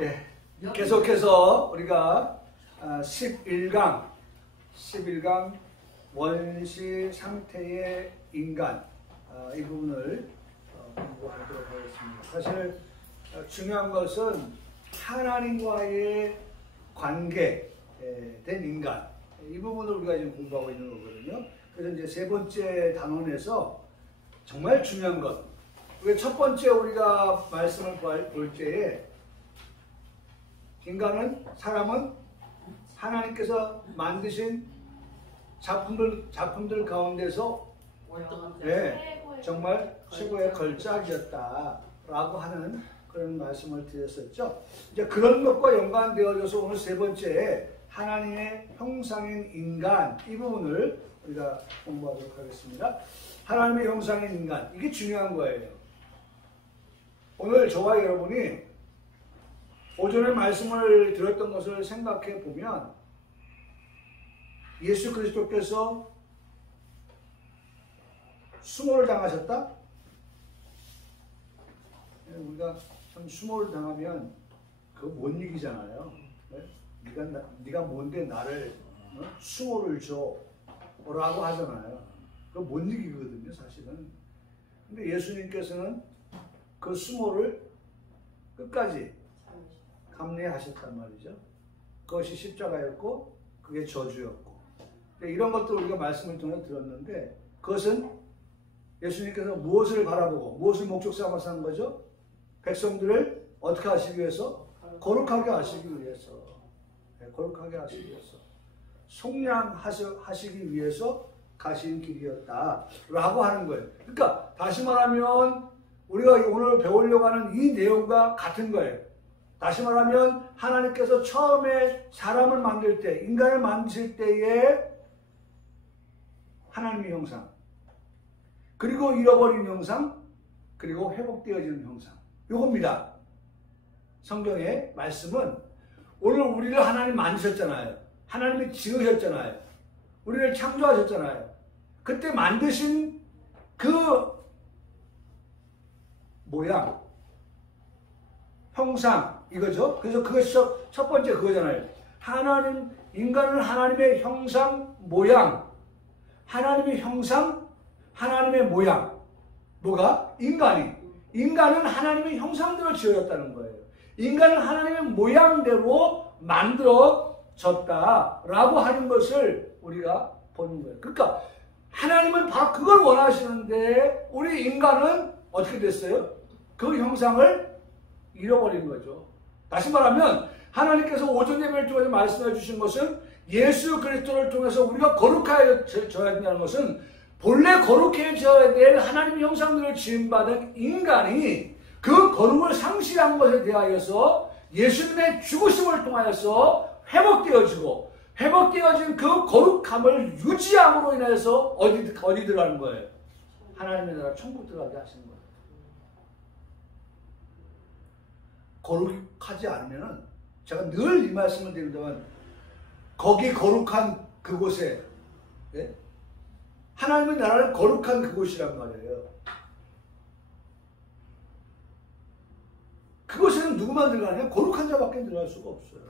예, 계속해서 우리가 11강 원시 상태의 인간 이 부분을 공부하도록 하겠습니다. 사실 중요한 것은 하나님과의 관계된 인간 이 부분을 우리가 지금 공부하고 있는 거거든요. 그래서 이제 세 번째 단원에서 정말 중요한 것, 첫 번째 우리가 말씀을 볼 때에 사람은 하나님께서 만드신 작품들 가운데서 정말 최고의 걸작이었다라고 하는 그런 말씀을 드렸었죠. 이제 그런 것과 연관되어져서 오늘 세 번째 하나님의 형상인 인간 이 부분을 우리가 공부하도록 하겠습니다. 하나님의 형상인 인간, 이게 중요한 거예요. 오늘 저와 여러분이 오전에 말씀을 들었던 것을 생각해 보면 예수 그리스도께서 수모를 당하셨다? 우리가 참 수모를 당하면 그거 못 이기잖아요. 네가 뭔데 나를 수모를 줘 라고 하잖아요. 그거 못 이기거든요, 사실은. 근데 예수님께서는 그 수모를 끝까지 감내하셨단 말이죠. 그것이 십자가였고 그게 저주였고, 이런 것들 우리가 말씀을 통해 들었는데, 그것은 예수님께서 무엇을 바라보고 무엇을 목적 삼아서 한 거죠? 백성들을 어떻게 하시기 위해서? 거룩하게 하시기 위해서. 거룩하게 하시기 위해서, 속량하시기 위해서 가신 길이었다라고 하는 거예요. 그러니까 다시 말하면 우리가 오늘 배우려고 하는 이 내용과 같은 거예요. 다시 말하면 하나님께서 처음에 사람을 만들 때, 인간을 만드실 때에 하나님의 형상, 그리고 잃어버린 형상, 그리고 회복되어지는 형상, 요겁니다. 성경의 말씀은 오늘 우리를 하나님 만드셨잖아요. 하나님이 지으셨잖아요. 우리를 창조하셨잖아요. 그때 만드신 그 모양, 형상, 이거죠. 그래서 그것이 첫 번째 그거잖아요. 인간은 하나님의 형상, 모양. 하나님의 형상, 하나님의 모양. 뭐가? 인간은 하나님의 형상대로 지어졌다는 거예요. 인간은 하나님의 모양대로 만들어졌다라고 하는 것을 우리가 보는 거예요. 그러니까 하나님은 바로 그걸 원하시는데 우리 인간은 어떻게 됐어요? 그 형상을 잃어버린 거죠. 다시 말하면 하나님께서 오전 예배를 통해서 말씀해 주신 것은 예수 그리스도를 통해서 우리가 거룩해져야 된다는 것은 본래 거룩해져야 될 하나님의 형상들을 지음받은 인간이 그 거룩을 상실한 것에 대하여서 예수님의 죽으심을 통하여서 회복되어지고, 회복되어진 그 거룩함을 유지함으로 인해서 어디 들어가는 거예요? 하나님의 나라 천국 들어가게 하시는 거예요. 거룩하지 않으면, 제가 늘 이 말씀을 드립니다만, 거기 거룩한 그곳에, 하나님의 나라는 거룩한 그곳이란 말이에요. 그곳에는 누구만 들어가냐? 거룩한 자밖에 들어갈 수가 없어요.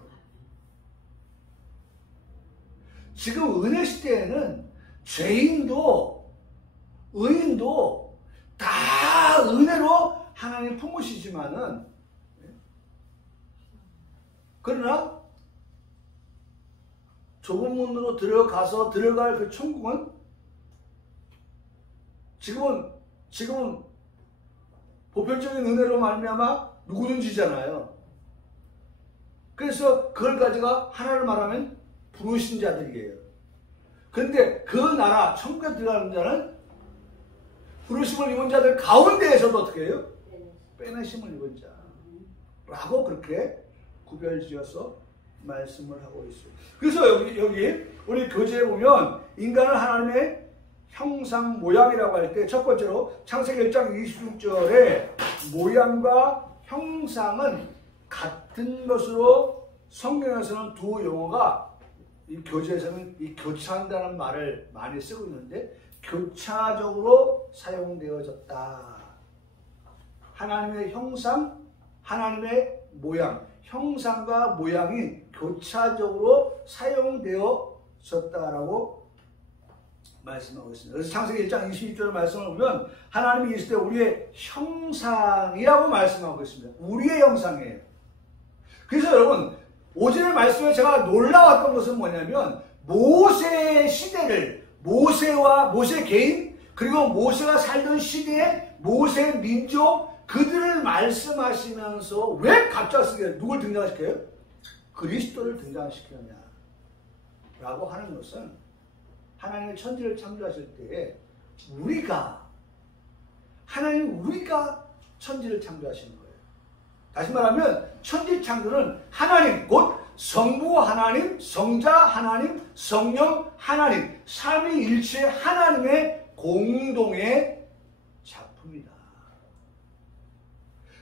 지금 은혜 시대에는 죄인도 의인도 다 은혜로 하나님 품으시지만은, 그러나 좁은 문으로 들어갈 그 천국은 지금은 보편적인 은혜로 말미암아 누구든지잖아요. 그래서 그걸 가지고 하나를 말하면 부르신 자들이에요. 그런데 그 나라 천국에 들어가는 자는 부르심을 입은 자들 가운데에서도 어떻게 해요? 빼내심을 입은 자라고 그렇게 구별지어서 말씀을 하고 있어요. 그래서 여기 우리 교재에 보면 인간을 하나님의 형상 모양이라고 할 때 첫 번째로 창세기 1장 26절에 모양과 형상은 같은 것으로 성경에서는 두 용어가 이 교재에서는 이 교차한다는 말을 많이 쓰고 있는데 교차적으로 사용되어졌다. 하나님의 형상, 하나님의 모양, 형상과 모양이 교차적으로 사용되어졌다라고 말씀하고 있습니다. 그래서 창세기 1장 22절 말씀을 보면 하나님이 있을 때 우리의 형상이라고 말씀하고 있습니다. 우리의 형상이에요. 그래서 여러분 오전의 말씀에 제가 놀라웠던 것은 뭐냐면 모세의 시대를 모세 개인 그리고 모세가 살던 시대의 모세 민족 그들을 말씀하시면서 왜 갑자기 누굴 등장시켜요? 그리스도를 등장시키느냐 라고 하는 것은 하나님의 천지를 창조하실 때에 우리가 천지를 창조하시는 거예요. 다시 말하면 천지 창조는 하나님 곧 성부 하나님, 성자 하나님, 성령 하나님 삼위일체 하나님의 공동의 작품이다.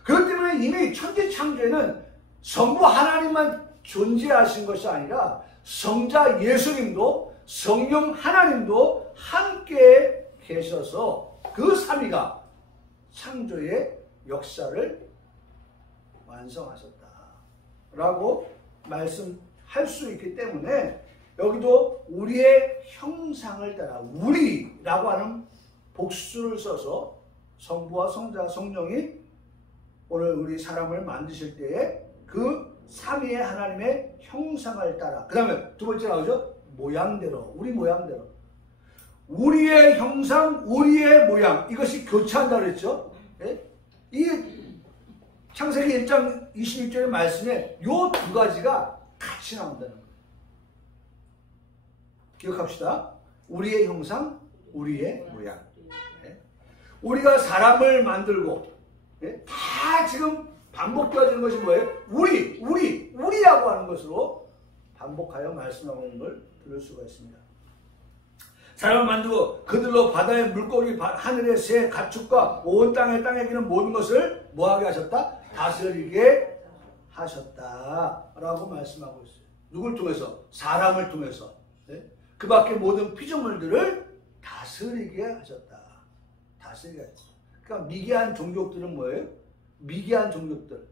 그렇기 때문에 이미 천지 창조에는 성부 하나님만 존재하신 것이 아니라 성자 예수님도 성령 하나님도 함께 계셔서 그 삼위가 창조의 역사를 완성하셨다라고 말씀할 수 있기 때문에 여기도 우리의 형상을 따라 우리라고 하는 복수를 써서 성부와 성자 성령이 오늘 우리 사람을 만드실 때에 그 삼위의 하나님의 형상을 따라 그 다음에 두 번째 나오죠. 모양대로 우리 모양대로 우리의 형상 우리의 모양 이것이 교차한다 그랬죠. 예? 이 창세기 1장 26절의 말씀에 이 두 가지가 같이 나온다는 거예요. 기억합시다. 우리의 형상 우리의 모양. 예? 우리가 사람을 만들고 예? 다 지금 반복되어지는 것이 뭐예요? 우리라고 하는 것으로 반복하여 말씀하고 있는 걸 들을 수가 있습니다. 사람을 만들고 그들로 바다의 물고기, 하늘의 새, 가축과 온 땅에 기는 모든 것을 뭐하게 하셨다? 다스리게 하셨다라고 말씀하고 있어요. 누굴 통해서? 사람을 통해서. 네? 그 밖에 모든 피조물들을 다스리게 하셨다. 다스리게 하셨다. 그러니까 미개한 종족들은 뭐예요? 미개한 종족들.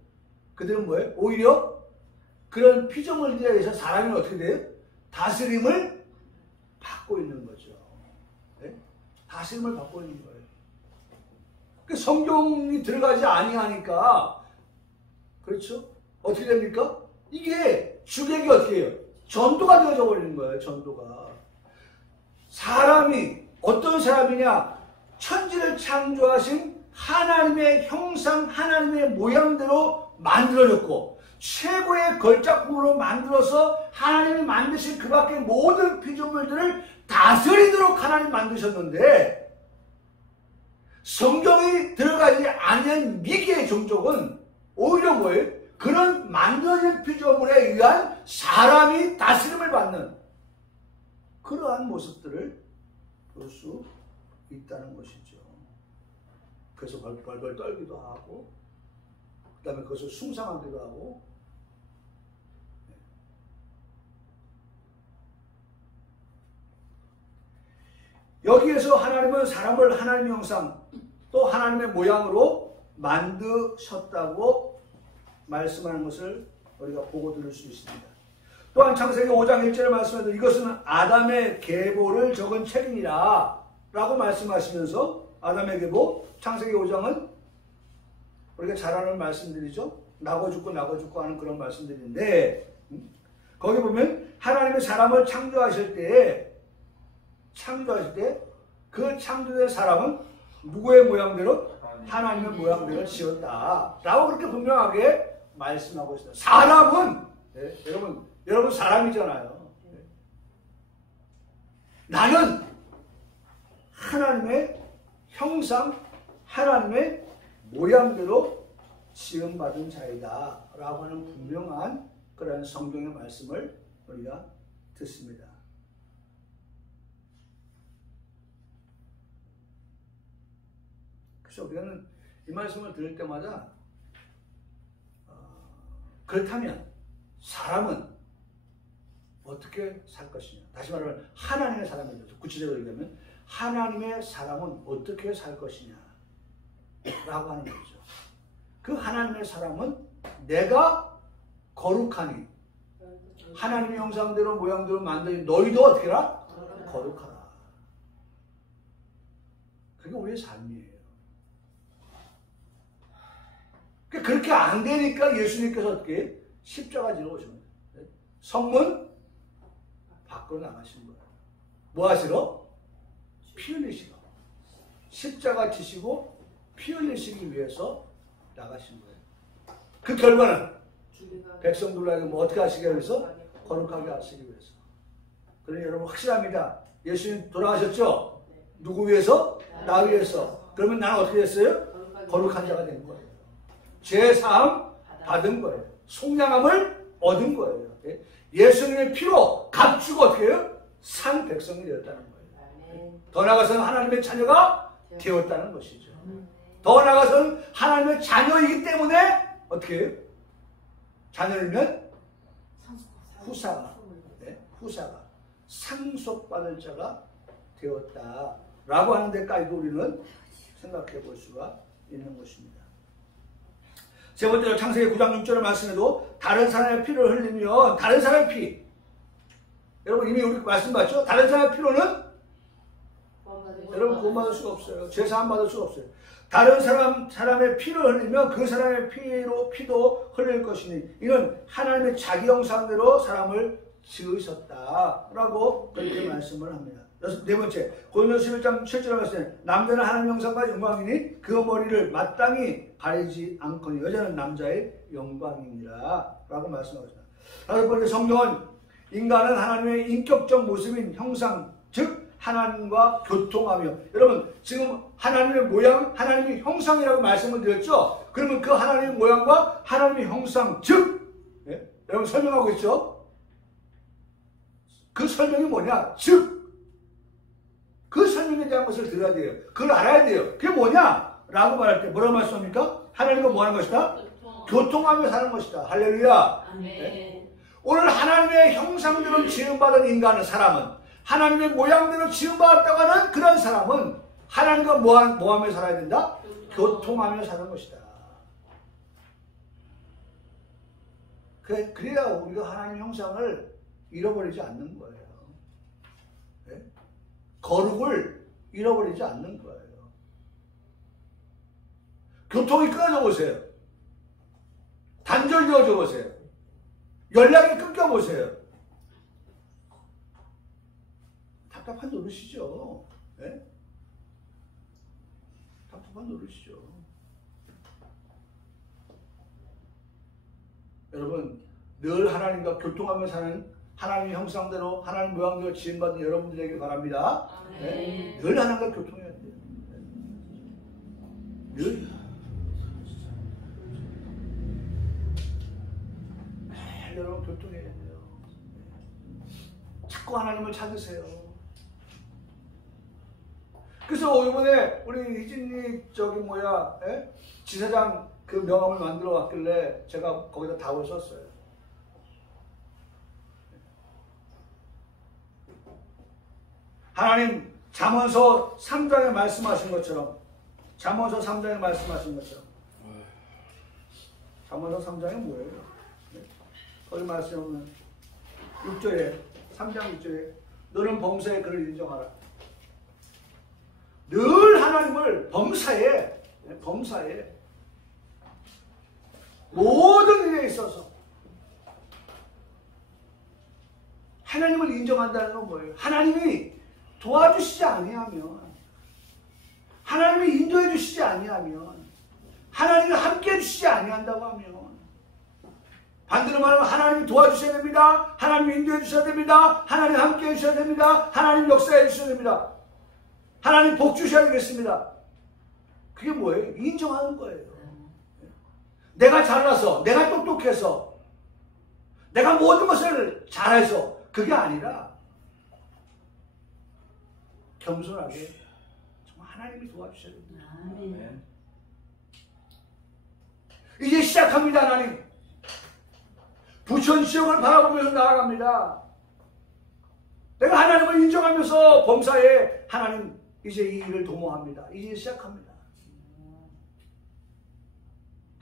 그들은 뭐예요? 오히려 그런 피조물들에 의해서 사람이 어떻게 돼요? 다스림을 받고 있는 거죠. 네? 다스림을 받고 있는 거예요. 그 성경이 들어가지 아니하니까 그렇죠? 어떻게 됩니까? 이게 주객이 어떻게 해요? 전도가 되어져 버리는 거예요. 전도가. 사람이 어떤 사람이냐? 천지를 창조하신 하나님의 형상, 하나님의 모양대로 만들어졌고 최고의 걸작품으로 만들어서 하나님이 만드신 그 밖의 모든 피조물들을 다스리도록 하나님 만드셨는데 성경이 들어가지 않은 미개의 종족은 오히려 뭐예요? 그런 만들어진 피조물에 의한 사람이 다스림을 받는 그러한 모습들을 볼 수 있다는 것이죠. 그래서 벌벌 떨기도 하고 그 다음에 그것을 숭상하기도 하고 여기에서 하나님은 사람을 하나님의 형상 또 하나님의 모양으로 만드셨다고 말씀하는 것을 우리가 보고 들을 수 있습니다. 또한 창세기 5장 1절의 말씀에도 이것은 아담의 계보를 적은 책이니라 라고 말씀하시면서 아담의 계보 창세기 5장은 우리가 잘 아는 말씀들이죠. 나고 죽고 하는 그런 말씀들인데 거기 보면 하나님의 사람을 창조하실 때 그 창조된 사람은 누구의 모양대로? 하나님의 모양대로 지었다 라고 그렇게 분명하게 말씀하고 있습니다. 사람은 네, 여러분 사람이잖아요. 네. 나는 하나님의 형상 하나님의 모양대로 지음받은 자이다 라고 하는 분명한 그런 성경의 말씀을 우리가 듣습니다. 그래서 우리는 이 말씀을 들을 때마다 그렇다면 사람은 어떻게 살 것이냐. 다시 말하면 하나님의 사람에 대해서 구체적으로 얘기하면 하나님의 사람은 어떻게 살 것이냐 라고 하는 거죠. 그 하나님의 사람은 내가 거룩하니 하나님의 형상대로 모양대로 만드니 너희도 어떻게 해라? 거룩하라. 그게 우리의 삶이에요. 그렇게 안 되니까 예수님께서 어떻게 십자가 지러 오신 거예요. 성문 밖으로 나가신 거예요. 뭐 하시러? 피 흘리시고 십자가 지시고 피 흘리시기 위해서 나가신 거예요. 그 결과는 백성들에게 뭐 어떻게 하시기 위해서? 거룩하게 하시기 위해서. 그러니 여러분 확실합니다. 예수님 돌아가셨죠? 누구 위해서? 나 위해서. 그러면 나는 어떻게 됐어요? 거룩한 자가 된 거예요. 죄 사함 받은 거예요. 속량함을 얻은 거예요. 예수님의 피로 값주고 어떻게 해요? 산 백성이 되었다는 거예요. 더 나아가서는 하나님의 자녀가 되었다는 것이죠. 더 나아가서는 하나님의 자녀이기 때문에 어떻게 해요? 자녀이면 후사가, 후사가 상속받을 자가 되었다라고 하는 데까지도 우리는 생각해 볼 수가 있는 것입니다. 세 번째로 창세기 9장 6절의 말씀에도 다른 사람의 피를 흘리면 다른 사람의 피, 여러분 이미 우리 말씀 봤죠? 다른 사람의 피로는 여러분 구원받을 수가 없어요. 죄사함 받을 수가 없어요. 다른 사람의 피를 흘리면 그 사람의 피도 흘릴 것이니 이는 하나님의 자기 형상대로 사람을 지으셨다라고 그렇게 말씀을 합니다. 네 번째, 고린도서 11장 7절에 말씀에 남자는 하나님 형상과 영광이니 그 머리를 마땅히 가리지 않거니 여자는 남자의 영광이니라 라고 말씀하셨습니다. 다섯 번째, 성경은 인간은 하나님의 인격적 모습인 형상, 즉 하나님과 교통하며, 여러분 지금 하나님의 모양, 하나님의 형상이라고 말씀을 드렸죠? 그러면 그 하나님의 모양과 하나님의 형상, 즉 여러분 설명하고 있죠? 그 설명이 뭐냐? 즉 그 설명에 대한 것을 들어야 돼요. 그걸 알아야 돼요. 그게 뭐냐? 라고 말할 때 뭐라고 말씀합니까? 하나님과 뭐 하는 것이다? 교통하며 사는 것이다. 할렐루야. 네? 오늘 하나님의 형상대로 지음받은 인간은, 사람은 하나님의 모양대로 지음받았다고 하는 그런 사람은 하나님과 뭐하며 살아야 된다? 교통하며 사는 것이다. 그래야 우리가 하나님의 형상을 잃어버리지 않는 거예요. 네? 거룩을 잃어버리지 않는 거예요. 교통이 끊어져 보세요. 단절되어져 보세요. 연락이 끊겨 보세요. 답답한 노릇이죠. 네? 답답한 노릇이죠. 여러분 늘 하나님과 교통하며 사는 하나님의 형상대로 하나님 모양대로 지음받은 여러분들에게 바랍니다. 네? 늘 하나님과 교통해야 돼요. 늘 여러분 교통해야 돼요. 자꾸 하나님을 찾으세요. 그래서 이번에 우리 희진이 지사장 그 명함을 만들어 왔길래 제가 거기다 답을 썼어요. 하나님 잠언서 3장에 말씀하신 것처럼, 잠언서 3장에 말씀하신 것처럼, 잠언서 3장이 뭐예요? 거기 말씀은 6절에 3장 6절에 너는 범사에 그를 인정하라. 늘 하나님을 범사에 모든 일에 있어서 하나님을 인정한다는 건 뭐예요? 하나님이 도와주시지 아니하면, 하나님이 인도해 주시지 아니하면, 하나님이 함께 해주시지 아니한다고 하면, 반대로 말하면 하나님이 도와주셔야 됩니다. 하나님이 인도해 주셔야 됩니다. 하나님 함께 해주셔야 됩니다. 하나님 역사해 주셔야 됩니다. 하나님 복 주셔야 되겠습니다. 그게 뭐예요? 인정하는 거예요. 내가 잘나서, 내가 똑똑해서, 내가 모든 것을 잘해서 그게 아니라 겸손하게 정말 하나님이 도와주셔야 됩니다. 네. 이제 시작합니다. 하나님 부천 지역을 바라보면서 나아갑니다. 내가 하나님을 인정하면서 범사에 하나님 이제 이 일을 도모합니다. 이제 시작합니다.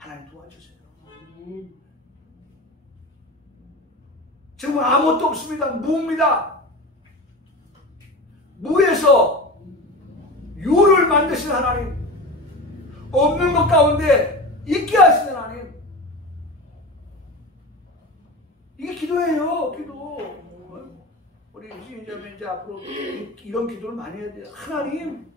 하나님 도와주세요. 지금 아무것도 없습니다. 무입니다. 무에서 유를 만드신 하나님, 없는 것 가운데 있게 하시는 하나님, 이게 기도예요. 기도. 우리 유진자면 이제 앞으로 이런 기도를 많이 해야 돼요. 하나님,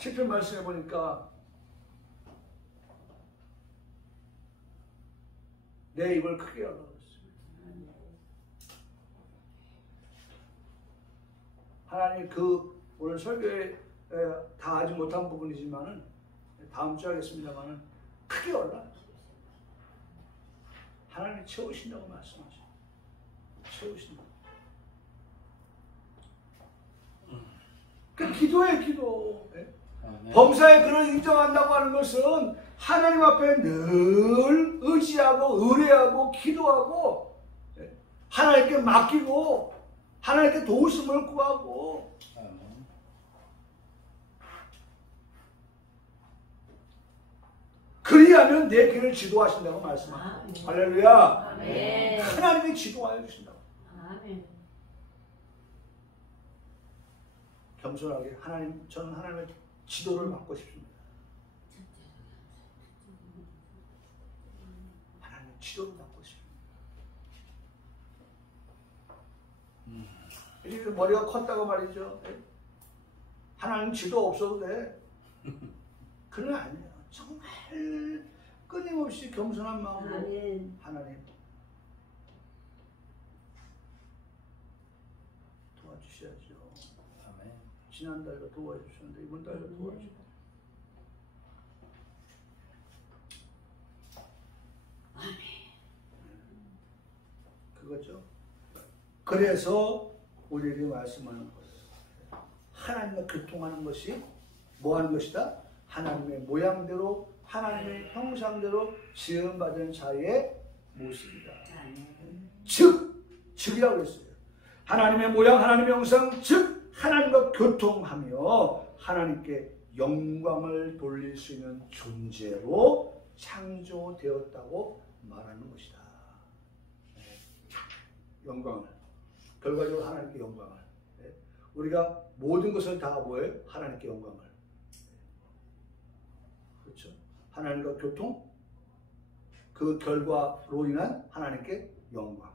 시편 말씀해 보니까 내 입을 크게 열어놨습니다. 하나님 오늘 설교에 다 하지 못한 부분이지만은 다음 주에 하겠습니다만은 크게 열라. 하나님이 채우신다고 말씀하죠. 채우신다. 그 기도예요, 기도. 범사의 그를 인정한다고 하는 것은 하나님 앞에 늘 의지하고 의뢰하고 기도하고 하나님께 맡기고 하나님께 도우심을 구하고 그리하면 내 길을 지도하신다고 말씀합니다. 할렐루야. 아멘. 하나님이 지도하여 주신다고. 아멘. 겸손하게 하나님, 저는 하나님의 지도를 받고 싶습니다. 하나님의 지도를 받고 싶습니다. 이제 머리가 컸다고 말이죠. 하나님 지도 없어도 돼. 그건 아니에요. 정말 끊임없이 겸손한 마음으로 하나님 도와주셔야죠. 아멘. 지난달도 도와주셨는데 이번 달도 도와주셔야죠. 아멘. 그거죠. 그래서 우리에게 말씀하는 거예요. 하나님과 교통하는 것이 뭐 하는 것이다? 하나님의 모양대로 하나님의 형상대로 지음받은 자의 모습이다. 즉이라고 했어요. 하나님의 모양, 하나님의 형상, 즉 하나님과 교통하며 하나님께 영광을 돌릴 수 있는 존재로 창조되었다고 말하는 것이다. 영광을, 결과적으로 하나님께 영광을, 우리가 모든 것을 다 뭐예요? 하나님께 영광을. 그렇죠? 하나님과 교통, 그 결과로 인한 하나님께 영광.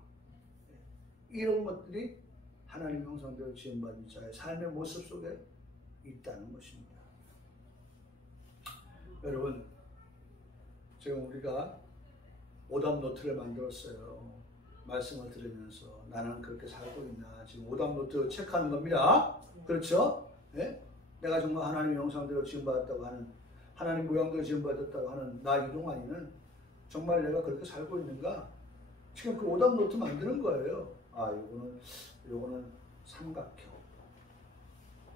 이런 것들이 하나님 형상대로 지음받은 자의 삶의 모습 속에 있다는 것입니다. 여러분, 지금 우리가 오답 노트를 만들었어요. 말씀을 들으면서 나는 그렇게 살고 있나. 지금 오답 노트 체크하는 겁니다. 그렇죠? 네? 내가 정말 하나님 형상대로 지음받았다고 하는, 하나님 모양대로 지음받았다고 하는 나 이동환이는 정말 내가 그렇게 살고 있는가? 지금 그 오답 노트 만드는 거예요. 아, 요거는 삼각형.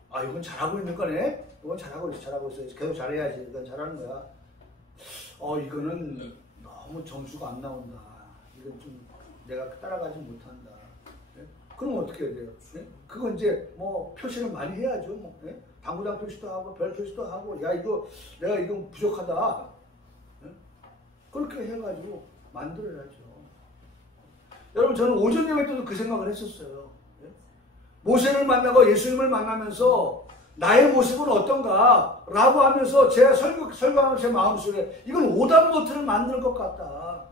아, 이건 잘하고 있는 거네? 이건 잘하고 있어. 계속 잘해야지. 이건 잘하는 거야. 이거는 너무 점수가 안 나온다. 이건 좀 내가 따라가지 못한다. 네? 그럼 어떻게 해야 돼요? 네? 그건 이제 뭐 표시를 많이 해야죠. 뭐, 네? 당구장 표시도 하고 별 표시도 하고, 야 내가 이거 부족하다. 네? 그렇게 해가지고 만들어야죠. 여러분, 저는 오전 예배 때도 그 생각을 했었어요. 네? 모세를 만나고 예수님을 만나면서 나의 모습은 어떤가? 라고 하면서 제가 설교하는 제 마음속에 이건 오답 노트를 만드는 것 같다.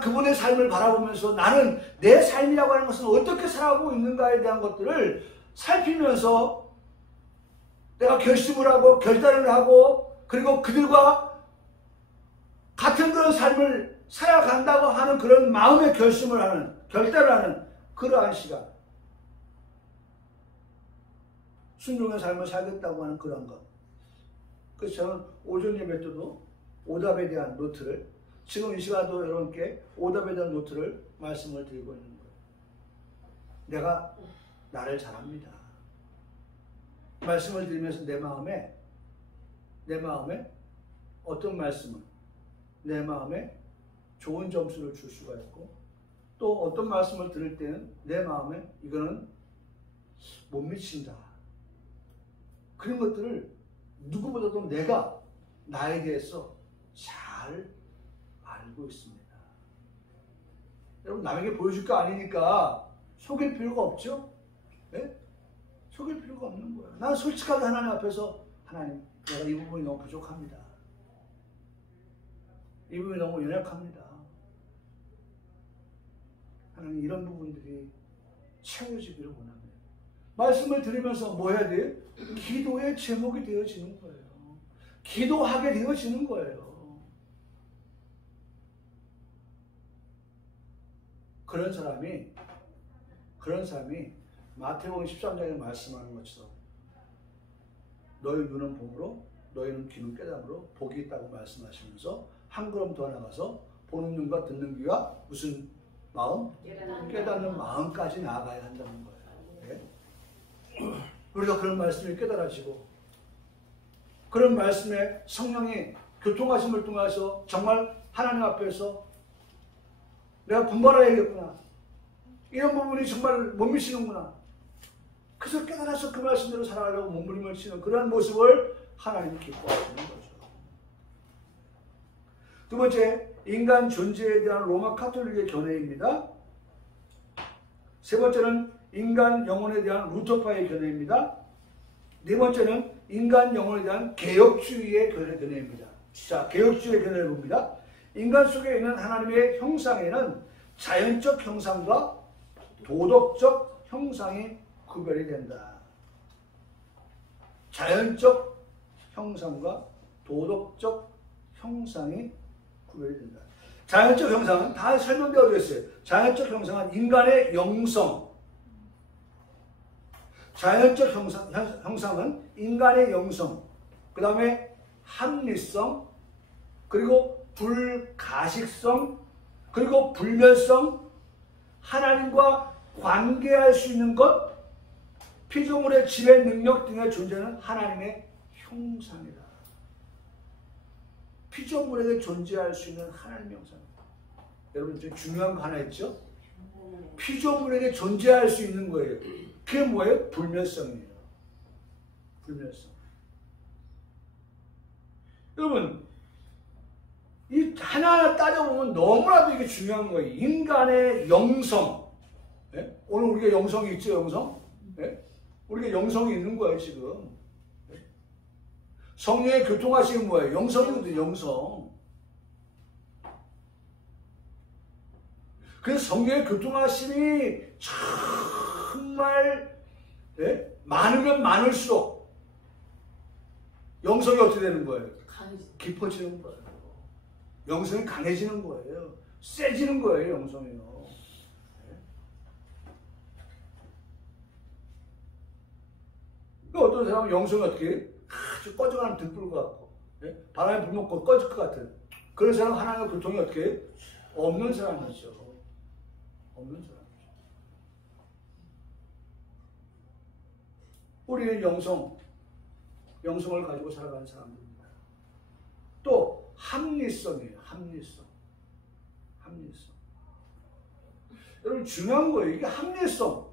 그분의 삶을 바라보면서 나는 내 삶이라고 하는 것은 어떻게 살아가고 있는가에 대한 것들을 살피면서 내가 결심을 하고 결단을 하고 그리고 그들과 같은 그런 삶을 살아간다고 하는 그런 마음의 결심을 하는, 결단을 하는 그러한 시간. 순종의 삶을 살겠다고 하는 그런 것. 그래서 저는 오전 예배 때도 오답에 대한 노트를, 지금 이 시간도 여러분께 오답에 대한 노트를 말씀을 드리고 있는 거예요. 내가 나를 잘합니다. 말씀을 드리면서 내 마음에 내 마음에 어떤 말씀은 내 마음에 좋은 점수를 줄 수가 있고, 또 어떤 말씀을 들을 때는 내 마음에 이거는 못 미친다. 그런 것들을 누구보다도 내가 나에 대해서 잘 알고 있습니다. 여러분, 남에게 보여줄 거 아니니까 속일 필요가 없죠? 네? 속일 필요가 없는 거예요. 나는 솔직하게 하나님 앞에서, 하나님, 내가 이 부분이 너무 부족합니다. 이 부분이 너무 연약합니다. 하나님, 이런 부분들이 채워지기를 원합니다. 말씀을 들으면서 뭐 해야 돼요? 기도의 제목이 되어지는 거예요. 기도하게 되어지는 거예요. 그런 사람이 마태복음 13장에 말씀하는 것처럼 너희 눈은 봄으로 너희는 귀는 깨닫으로 복이 있다고 말씀하시면서 한 걸음 더 나가서 보는 눈과 듣는 귀와 무슨 마음? 깨닫는 마음까지 나아가야 한다는 거예요. 네? 우리가 그런 말씀을 깨달아지고 그런 말씀에 성령이 교통하심을 통해서 정말 하나님 앞에서 내가 분발해야겠구나. 이런 부분이 정말 못 미치는구나. 그래서 깨달아서 그 말씀대로 살아가려고 몸부림을 치는 그러한 모습을 하나님이 기뻐하시는 거죠. 두 번째, 인간 존재에 대한 로마 카톨릭의 견해입니다. 세 번째는 인간 영혼에 대한 루터파의 견해입니다. 네 번째는 인간 영혼에 대한 개혁주의의 견해입니다. 자, 개혁주의의 견해를 봅니다. 인간 속에 있는 하나님의 형상에는 자연적 형상과 도덕적 형상이 구별이 된다. 자연적 형상과 도덕적 형상이 구별이 된다. 자연적 형상은 다 설명되어 있어요. 자연적 형상은 인간의 영성. 자연적 형상은 인간의 영성. 그 다음에 합리성, 그리고 불가식성, 그리고 불멸성, 하나님과 관계할 수 있는 것, 피조물의 지배 능력 등의 존재는 하나님의 형상이다. 피조물에게 존재할 수 있는 하나님의 형상이다. 여러분, 좀 중요한 거 하나 있죠? 피조물에게 존재할 수 있는 거예요. 그게 뭐예요? 불멸성이에요. 불멸성. 여러분, 이 하나하나 따져보면 너무나도 이게 중요한 거예요. 인간의 영성. 네? 오늘 우리가 영성이 있죠, 영성? 네? 우리가 영성이 있는 거예요, 지금. 네? 성령의 교통하시는 뭐예요? 영성이거든요, 영성. 그래서 성령의 교통하심이 정말 네? 많으면 많을수록 영성이 어떻게 되는 거예요? 깊어지는 거예요. 영성이 강해지는 거예요. 세지는 거예요, 영성이요. 네? 어떤 사람은 영성이 어떻게 해요? 아주 꺼져가는 등불 같고, 네? 바람이 불면 꺼질 것 같은 그런 사람 하나님의 교통이 어떻게 해요? 없는 사람이죠. 없는 사람이죠. 우리는 영성을 가지고 살아가는 사람들입니다. 또 합리성이에요. 합리성. 여러분, 중요한 거예요. 이게 합리성.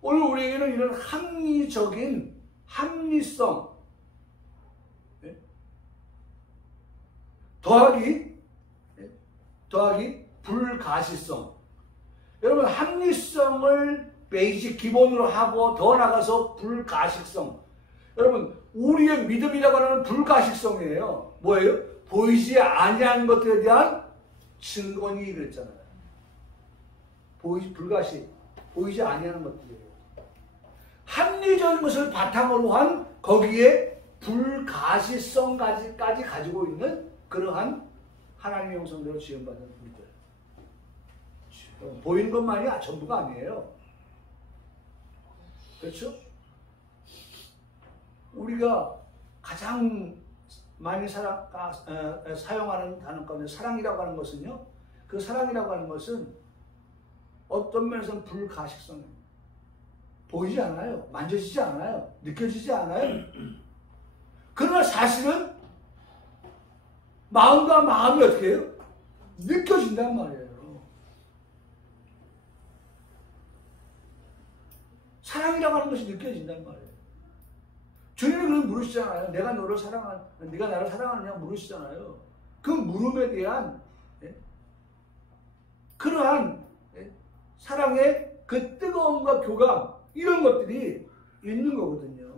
오늘 우리에게는 이런 합리적인 합리성, 네? 더하기 불가시성. 여러분, 합리성을 베이직 기본으로 하고 더 나가서 불가식성. 여러분, 우리의 믿음이라고 하는 불가식성이에요. 뭐예요? 보이지 아니한 것들에 대한 증거니 그랬잖아요. 불가식, 보이지 아니하는 것들이에요. 합리적인 것을 바탕으로 한 거기에 불가시성까지 가지고 있는 그러한 하나님의 형상대로 지음받은 분들. 보이는 것만이 전부가 아니에요. 그렇죠? 우리가 가장 많이 사용하는 단어 가운데 사랑이라고 하는 것은요, 그 사랑이라고 하는 것은 어떤 면에서는 불가식성입니다. 보이지 않아요. 만져지지 않아요. 느껴지지 않아요. 그러나 사실은 마음과 마음이 어떻게 해요? 느껴진단 말이에요. 사랑이라고 하는 것이 느껴진단 말이에요. 주님이 그걸 물으시잖아요. 내가 너를 네가 나를 사랑하느냐 물으시잖아요. 그 물음에 대한 그러한 사랑의 그 뜨거움과 교감 이런 것들이 있는 거거든요.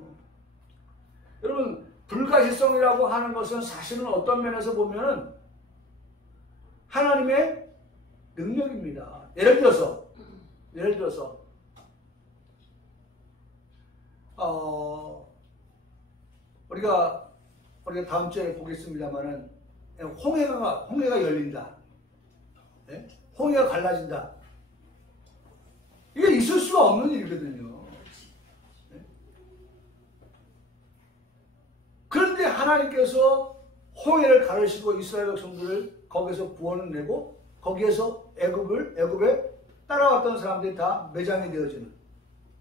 여러분 불가시성이라고 하는 것은 사실은 어떤 면에서 보면 하나님의 능력입니다. 예를 들어서 우리가 다음 주에 보겠습니다만은 홍해가 열린다. 네? 홍해가 갈라진다. 이게 있을 수가 없는 일이거든요. 네? 그런데 하나님께서 홍해를 가르시고 이스라엘 백성들을 거기서 구원을 내고 거기에서 애굽에 따라왔던 사람들이 다 매장이 되어지는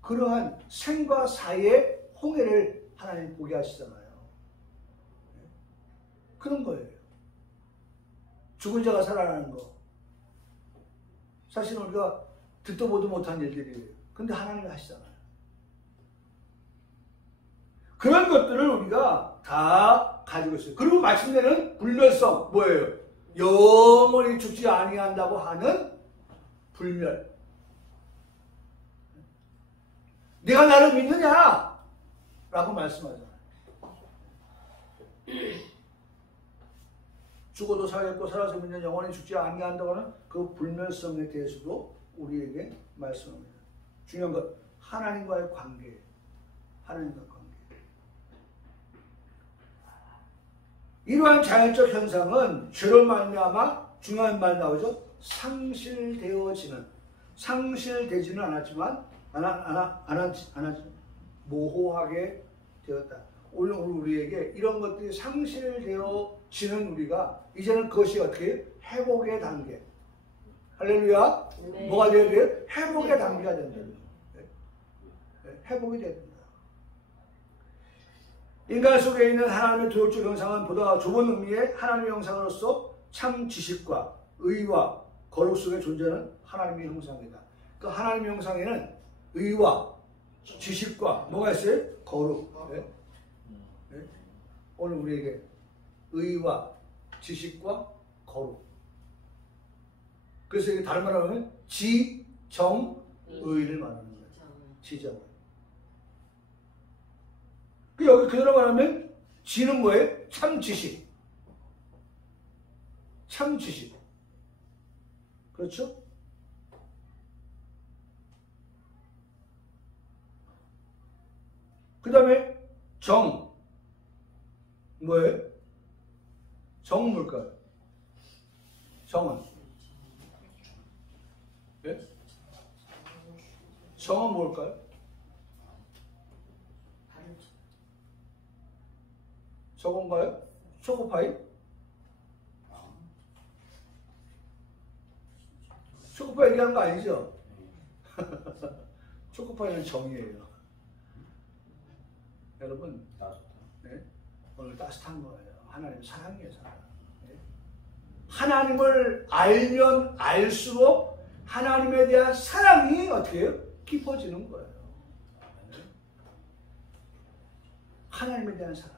그러한 생과 사의 홍해를 하나님 보게 하시잖아요. 그런 거예요. 죽은 자가 살아나는 거. 사실 우리가 듣도 보도 못한 일들이에요. 근데 하나님이 하시잖아요. 그런 것들을 우리가 다 가지고 있어요. 그리고 마침내는 불멸성, 뭐예요? 영원히 죽지 아니한다고 하는 불멸. 네가 나를 믿느냐? 라고 말씀하잖아요. 죽어도 살겠고 살아서 믿는 영원히 죽지 아니한다고 하는 그 불멸성에 대해서도 우리에게 말씀합니다. 중요한 것, 하나님과의 관계. 하나님과의 관계. 이러한 자연적 현상은 죄로 말미암아 중요한 말 나오죠. 상실되지는 않았지만 모호하게 되었다. 오늘 우리에게 이런 것들이 상실되어지는 우리가 이제는 그것이 어떻게 회복의 단계. 할렐루야. 네. 뭐가 되어야 돼요? 회복의 단계가 된다. 회복이 됩니다. 인간 속에 있는 하나님의 도덕적 형상은 보다 좁은 의미의 하나님의 형상으로서 참 지식과 의와 거룩 속에 존재하는 하나님의 형상이다. 그 하나님의 형상에는 의와 지식과 뭐가 있어요? 거룩. 네? 네? 오늘 우리에게 의와 지식과 거룩. 그래서 이게 다른 말로 하면 지정의를 말하는 거예요. 지정. 여기 그대로 말하면 지는 뭐예요? 참 지식. 참 지식. 그렇죠? 그 다음에 정. 뭐예요? 정은 뭘까요? 정은. 예? 정은 뭘까요? 저건가요? 초코파이? 초코파이 얘기한 거 아니죠? 초코파이는 정이에요. 여러분, 네? 오늘 따뜻한 거예요. 하나님 사랑이에요, 사랑. 네? 하나님을 알면 알수록 하나님에 대한 사랑이 어떻게 해요? 깊어지는 거예요. 네? 하나님에 대한 사랑.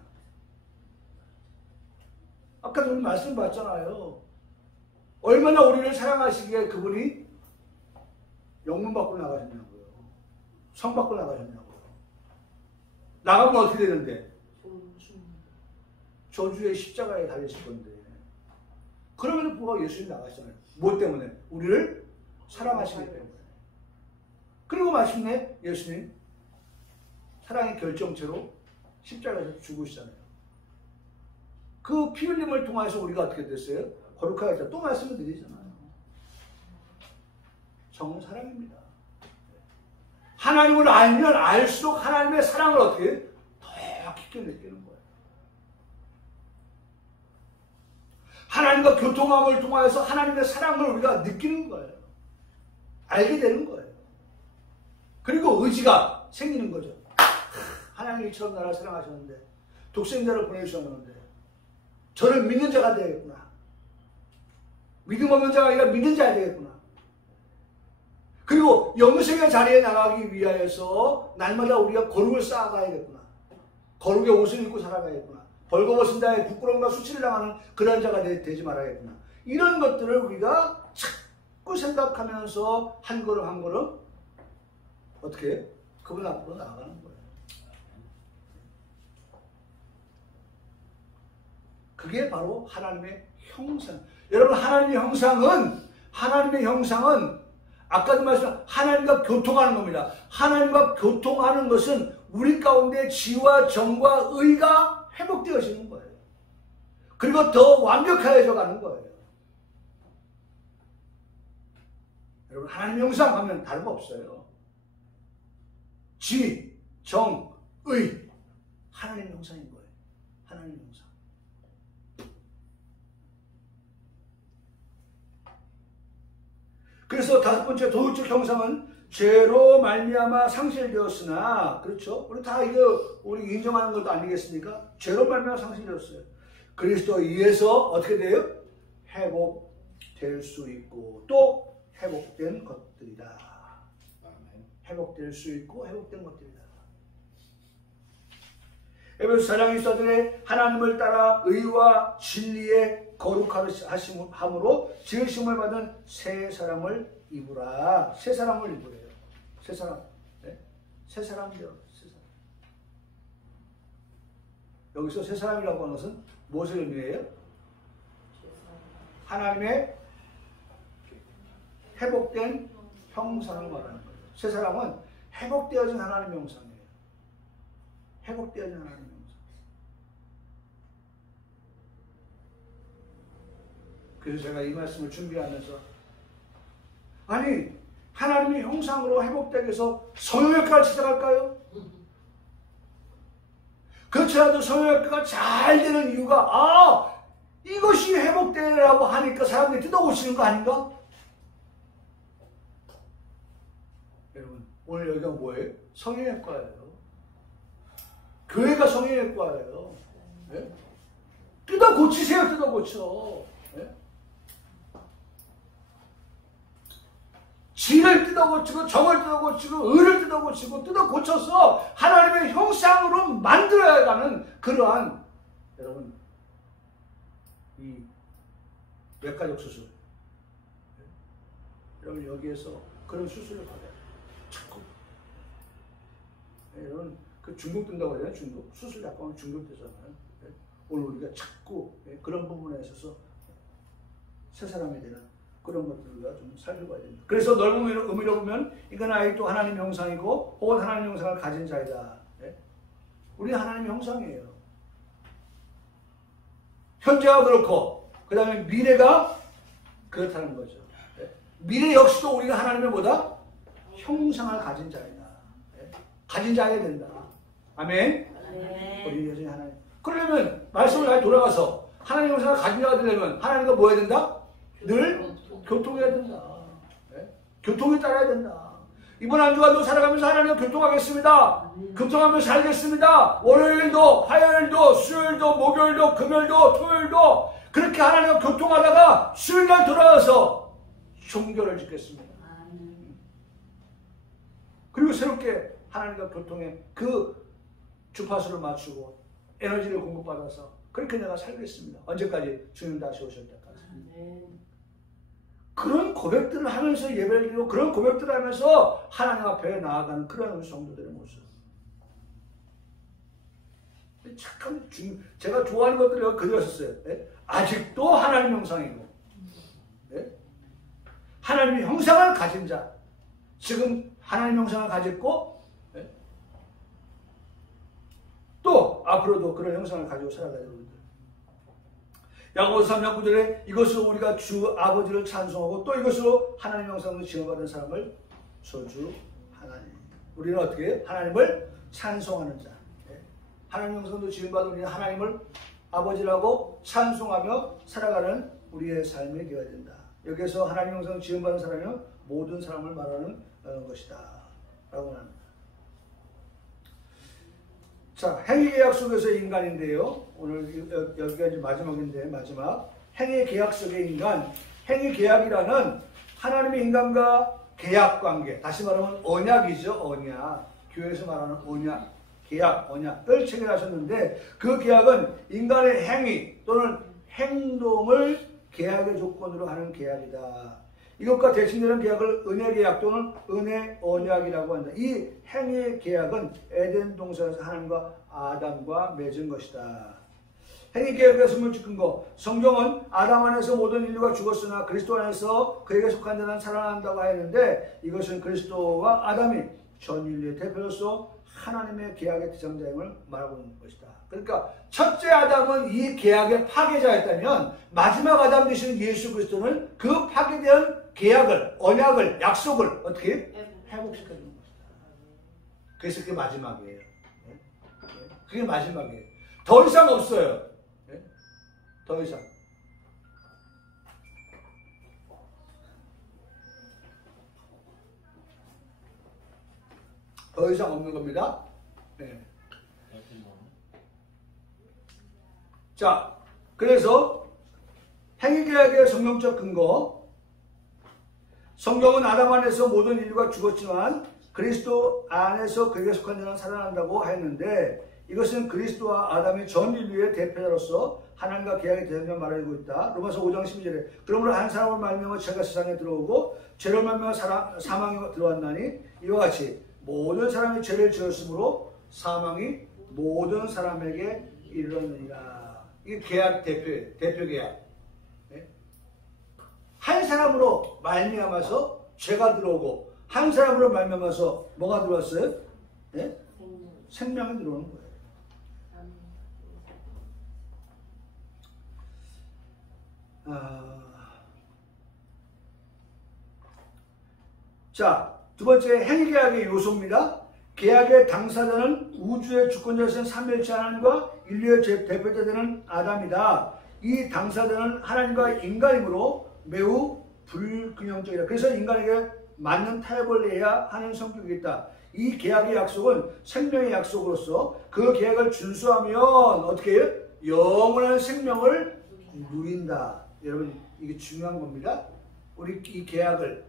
아까도 우리 말씀 봤잖아요. 얼마나 우리를 사랑하시기에 그분이 영문 밖으로 나가셨냐고요. 성 밖으로 나가셨냐고요. 나가면 어떻게 되는데? 저주의 십자가에 달리실 건데. 그러면 부가 예수님 나가시잖아요. 무엇 때문에? 우리를 사랑하시기 때문에. 그리고 마침내 예수님 사랑의 결정체로 십자가에서 죽으시잖아요. 그 피 흘림을 통해서 우리가 어떻게 됐어요? 거룩하게 됐다. 또 말씀을 드리잖아요. 정은 사랑입니다. 하나님을 알면 알수록 하나님의 사랑을 어떻게 더 깊게 느끼는 거예요. 하나님과 교통함을 통해서 하나님의 사랑을 우리가 느끼는 거예요. 알게 되는 거예요. 그리고 의지가 생기는 거죠. 하나님이 이처럼 나를 사랑하셨는데 독생자를 보내주셨는데 저를 믿는 자가 되겠구나. 믿음 없는 자가 아니라 믿는 자가 되겠구나. 그리고 영생의 자리에 나가기 위하여서 날마다 우리가 거룩을 쌓아가야겠구나. 거룩의 옷을 입고 살아가야겠구나. 벌거벗은 자의 부끄러움과 수치를 당하는 그런 자가 되지 말아야겠구나. 이런 것들을 우리가 자꾸 생각하면서 한 걸음 한 걸음 어떻게 해요? 그분 앞으로 나아가는 거예요. 그게 바로 하나님의 형상. 여러분, 하나님의 형상은 아까도 말씀한 하나님과 교통하는 겁니다. 하나님과 교통하는 것은 우리 가운데 지와 정과 의가 회복되어지는 거예요. 그리고 더 완벽해져 가는 거예요. 여러분, 하나님의 형상 하면 다름없어요. 지, 정, 의. 하나님의 형상인 거예요. 하나님의 형상. 그래서 다섯 번째 도덕적 형상은 죄로 말미암아 상실되었으나, 그렇죠? 우리 다 이거 우리 인정하는 것도 아니겠습니까? 죄로 말미암아 상실되었어요. 그리스도에서 어떻게 돼요? 회복될 수 있고 또 회복된 것들이다. 회복될 수 있고 회복된 것들이다. 에베소 4장 24절에 하나님을 따라 의와 진리에 거룩하심으로 지으심을 받은 새 사람을 입으라. 새 사람을 입으래요. 새 사람. 네? 새 사람이요. 새 사람. 여기서 새 사람이라고 하는 것은 무엇을 의미해요? 하나님의 회복된 형상을 말하는 거예요. 새 사람은 회복되어진 하나님의 형상이에요. 회복되어진 하나님의 형상. 그래서 제가 이 말씀을 준비하면서 아니 하나님의 형상으로 회복되기 위해서 성형외과를 찾아갈까요? 그렇지 않아도 성형외과가 잘 되는 이유가 이것이 회복되라고 하니까 사람들이 뜯어고치는 거 아닌가? 여러분 오늘 여기가 뭐예요? 성형외과예요. 교회가 성형외과예요. 네? 뜯어고치세요. 뜯어고쳐. 네? 지를 뜯어고치고 정을 뜯어고치고 의를 뜯어고치고 뜯어고쳐서 하나님의 형상으로 만들어야 하는 그러한 여러분 이 외과적 수술. 네? 여러분 여기에서 그런 수술을 받아요. 자꾸. 네, 여러분 그 중독된다고 하잖아요. 중독. 수술 약하면 중독되잖아요. 네? 오늘 우리가 자꾸 그런 부분에 있어서 새 사람이 되는 그런 것들을 좀 살펴봐야 됩니다. 그래서 넓은 의미로 보면 이건 아직도 하나님의 형상이고 혹은 하나님의 형상을 가진 자이다. 네? 우리 하나님의 형상이에요. 현재가 그렇고 그 다음에 미래가 그렇다는 거죠. 네? 미래 역시도 우리가 하나님의 뭐다? 형상을 가진 자이다. 네? 가진 자여야 된다. 아멘? 네. 우리 여전히 하나님. 그러려면 말씀을 다시 돌아가서 하나님의 형상을 가진 자가 되려면 하나님과 뭐 해야 된다? 늘 교통해야 된다. 네? 교통에 따라야 된다. 이번 한 주간도 살아가면서 하나님과 교통하겠습니다. 교통하면서 살겠습니다. 월요일도, 화요일도, 수요일도, 목요일도, 금요일도, 토요일도 그렇게 하나님과 교통하다가 수요일날 돌아와서 종교를 짓겠습니다. 그리고 새롭게 하나님과 교통에 그 주파수를 맞추고 에너지를 공급받아서 그렇게 내가 살겠습니다. 언제까지? 주님 다시 오실 때까지. 그런 고백들을 하면서 예배를 드리고 그런 고백들을 하면서 하나님 앞에 나아가는 그런 성도들의 모습. 참 제가 좋아하는 것들을 그렸었어요. 네? 아직도 하나님 형상이고 네? 하나님의 형상을 가진 자 지금 하나님 형상을 가졌고 네? 또 앞으로도 그런 형상을 가지고 살아가야 됩니다. 야고보서 3장 9절에 이것으로 우리가 주 아버지를 찬송하고 또 이것으로 하나님 형상으로 지어받은 사람을 소주하나니. 우리는 어떻게 해요? 하나님을 찬송하는 자. 하나님 형상도 지음받은 우리는 하나님을 아버지라고 찬송하며 살아가는 우리의 삶이 되어야 된다. 여기에서 하나님 형상을 지음받은 사람은 모든 사람을 말하는 것이다 라고 합니다. 자, 행위계약 속에서의 인간인데요. 오늘 여기가 이제 마지막인데, 마지막. 행위계약 속의 인간. 행위계약이라는 하나님의 인간과 계약관계. 다시 말하면 언약이죠, 언약. 교회에서 말하는 언약. 계약, 언약을 체결하셨는데, 그 계약은 인간의 행위 또는 행동을 계약의 조건으로 하는 계약이다. 이것과 대칭되는 계약을 은혜계약 또는 은혜 언약이라고 한다. 이 행위의 계약은 에덴 동산에서 하나님과 아담과 맺은 것이다. 행위계약에서 문을 찍은 것. 성경은 아담 안에서 모든 인류가 죽었으나 그리스도 안에서 그에게 속한 자는 살아난다고 하였는데, 이것은 그리스도와 아담이 전 인류의 대표로서 하나님의 계약의 대상자임을 말하고 있는 것이다. 그러니까 첫째 아담은 이 계약의 파괴자였다면, 마지막 아담 되시는 예수 그리스도는 그 파괴된 계약을, 언약을, 약속을 어떻게 회복시켜주는 것이다. 그래서 그게 마지막이에요. 그게 마지막이에요. 더 이상 없어요. 더 이상. 더 이상 없는 겁니다. 네. 자, 그래서 행위계약의 성경적 근거. 성경은 아담 안에서 모든 인류가 죽었지만 그리스도 안에서 그에게 속한 자는 살아난다고 했는데, 이것은 그리스도와 아담이 전 인류의 대표자로서 하나님과 계약의 대상자를 말하고 있다. 로마서 5장 12절에 그러므로 한 사람을 말미암아 죄가 세상에 들어오고 죄로 말미암아 사망이 들어왔나니, 이와 같이 모든 사람이 죄를 지었으므로 사망이 모든 사람에게 이르렀느니라. 이게 계약 대표 계약. 한 사람으로 말미암아서 죄가 들어오고, 한 사람으로 말미암아서 뭐가 들어왔어요? 네? 생명이 들어오는 거예요. 자, 두 번째 행위계약의 요소입니다. 계약의 당사자는 우주의 주권자이신 삼위일체 하나님과 인류의 대표자 되는 아담이다. 이 당사자는 하나님과 인간이므로 매우 불균형적이다. 그래서 인간에게 맞는 타협을 해야 하는 성격이 있다. 이 계약의 약속은 생명의 약속으로서 그 계약을 준수하면 어떻게 해요? 영원한 생명을 누린다. 여러분, 이게 중요한 겁니다. 우리 이 계약을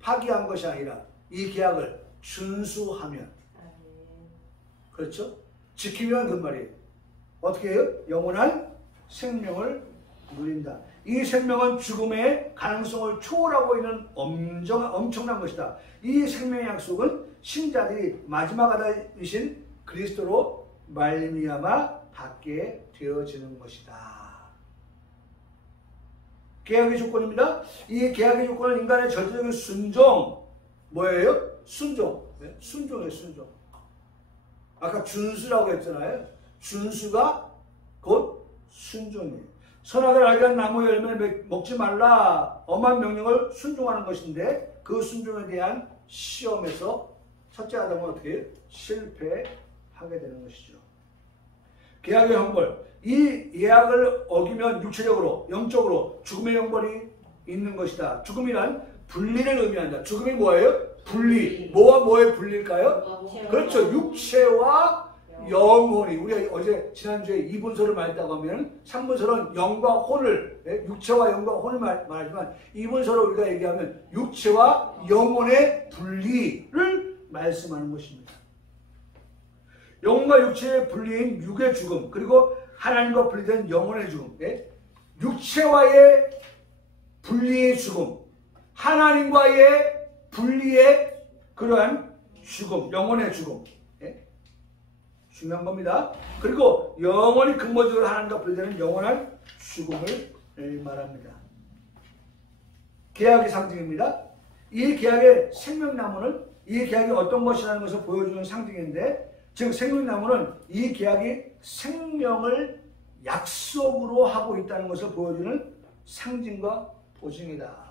파기한 것이 아니라 이 계약을 준수하면, 그렇죠? 지키면 그 말이에요. 어떻게 해요? 영원한 생명을 누린다. 이 생명은 죽음의 가능성을 초월하고 있는 엄청난 것이다. 이 생명의 약속은 신자들이 마지막 아담이신 그리스도로 말미암아 받게 되어지는 것이다. 계약의 조건입니다. 이 계약의 조건은 인간의 절대적인 순종. 뭐예요? 순종. 네? 순종이에요, 순종. 아까 준수라고 했잖아요. 준수가 곧 순종이에요. 선악을 알게 한 나무 열매를 먹지 말라. 엄한 명령을 순종하는 것인데, 그 순종에 대한 시험에서 첫째 아담은 어떻게 해요? 실패하게 되는 것이죠. 계약의 형벌. 이 예약을 어기면 육체적으로, 영적으로 죽음의 형벌이 있는 것이다. 죽음이란 분리를 의미한다. 죽음이 뭐예요? 분리. 뭐와 뭐의 분리일까요? 그렇죠. 육체와 영혼이. 우리가 어제 지난주에 2분서를 말했다고 하면 3분서는 영과 혼을, 육체와 영과 혼을 말하지만 2분서로 우리가 얘기하면 육체와 영혼의 분리를 말씀하는 것입니다. 영과 육체의 분리인 육의 죽음, 그리고 하나님과 분리된 영혼의 죽음, 육체와의 분리의 죽음, 하나님과의 분리의 그러한 죽음, 영혼의 죽음, 중요한 겁니다. 그리고 영원히 근본적으로 하나님과 분리되는 영원한 죽음을 말합니다. 계약의 상징입니다. 이 계약의 생명나무는 이 계약이 어떤 것이라는 것을 보여주는 상징인데, 즉 생명나무는 이 계약이 생명을 약속으로 하고 있다는 것을 보여주는 상징과 보증이다.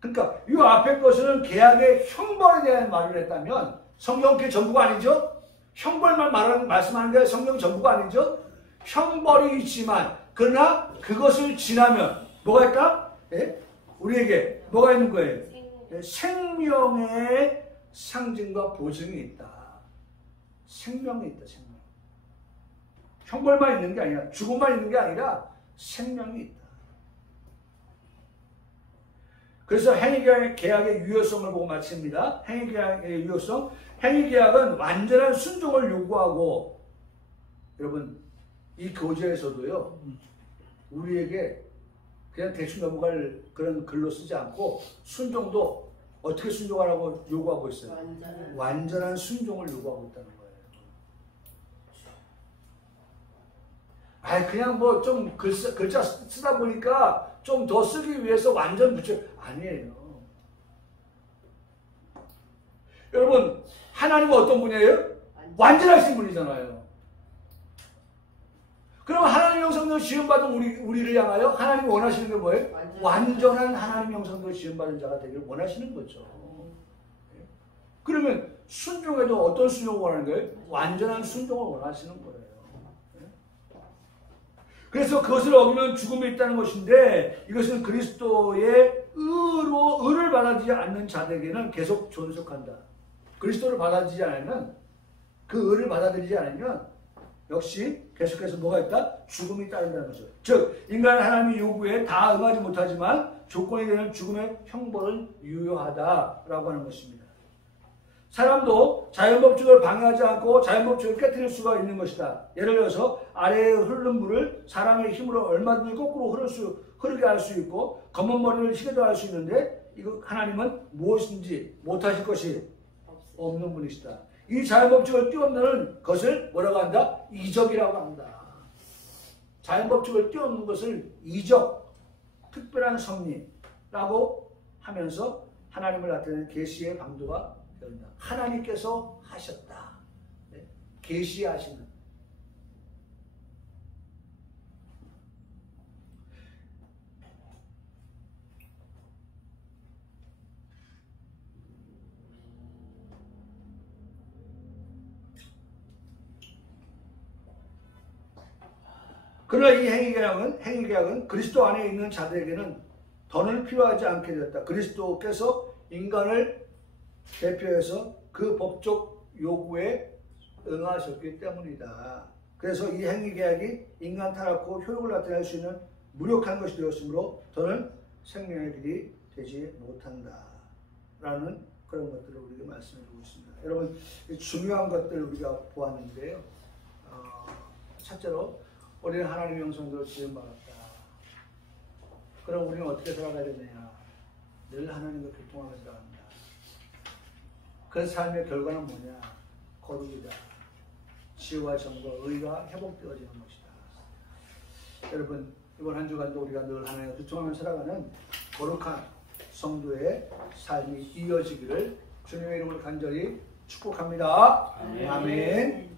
그러니까 이 앞에 것은 계약의 형벌에 대한 말을 했다면 성경 그 전부가 아니죠? 형벌만 말씀하는 게 성경 전부가 아니죠? 형벌이 있지만, 그러나 그것을 지나면 뭐가 있다? 우리에게 뭐가 있는 거예요? 생명의 상징과 보증이 있다. 생명이 있다, 생명. 형벌만 있는 게 아니라 죽음만 있는 게 아니라 생명이 있다. 그래서 행위계약의 유효성을 보고 마칩니다. 행위계약의 유효성. 행위계약은 완전한 순종을 요구하고, 여러분 이 교재에서도요 우리에게 그냥 대충 넘어갈 그런 글로 쓰지 않고 순종도 어떻게 순종하라고 요구하고 있어요. 완전한 순종을 요구하고 있다는 거예요. 아, 그냥 뭐 좀 글자 쓰다 보니까 좀 더 쓰기 위해서 완전 붙여. 아니에요. 여러분, 하나님은 어떤 분이에요? 완전하신 분이잖아요. 그럼 하나님 형상대로 지음받은 우리를 향하여 하나님이 원하시는 게 뭐예요? 완전한 하나님 형상대로 지음받은 자가 되기를 원하시는 거죠. 그러면 순종에도 어떤 순종을 원하는 거예요? 완전한 순종을 원하시는 거예요. 그래서 그것을 어기면 죽음이 있다는 것인데, 이것은 그리스도의 의를 받아들이지 않는 자들에게는 계속 존속한다. 그리스도를 받아들이지 않으면, 그 의를 받아들이지 않으면 역시 계속해서 뭐가 있다? 죽음이 따른다는 거죠. 즉 인간은 하나님의 요구에 다 응하지 못하지만 조건이 되는 죽음의 형벌은 유효하다라고 하는 것입니다. 사람도 자연법칙을 방해하지 않고 자연법칙을 깨뜨릴 수가 있는 것이다. 예를 들어서 아래에 흐르는 물을 사람의 힘으로 얼마든지 거꾸로 흐르게 할 수 있고 검은 머리를 희게도 할 수 있는데, 이거 하나님은 무엇인지 못하실 것이 없는 분이시다. 이 자연법칙을 뛰어넘는 것을 뭐라고 한다? 이적이라고 한다. 자연법칙을 뛰어넘는 것을 이적, 특별한 섭리라고 하면서 하나님을 나타내는 계시의 방도가 된다. 하나님께서 하셨다. 네? 계시하시는. 그러나 이 행위계약은 그리스도 안에 있는 자들에게는 더는 필요하지 않게 되었다. 그리스도께서 인간을 대표해서 그 법적 요구에 응하셨기 때문이다. 그래서 이 행위계약이 인간 타락후 효력을 나타낼 수 있는 무력한 것이 되었으므로 더는 생명의 길이 되지 못한다. 라는 그런 것들을 우리에게 말씀해 주고 있습니다. 여러분, 중요한 것들을 우리가 보았는데요. 첫째로 우리는 하나님의 형상대로 지음받았다. 그럼 우리는 어떻게 살아가야 되느냐? 늘 하나님과 교통하며 살아간다. 그 삶의 결과는 뭐냐? 거룩이다. 지혜와 정과 의가 회복되어지는 것이다. 여러분, 이번 한 주간도 우리가 늘 하나님과 교통하며 살아가는 거룩한 성도의 삶이 이어지기를 주님의 이름으로 간절히 축복합니다. 아멘.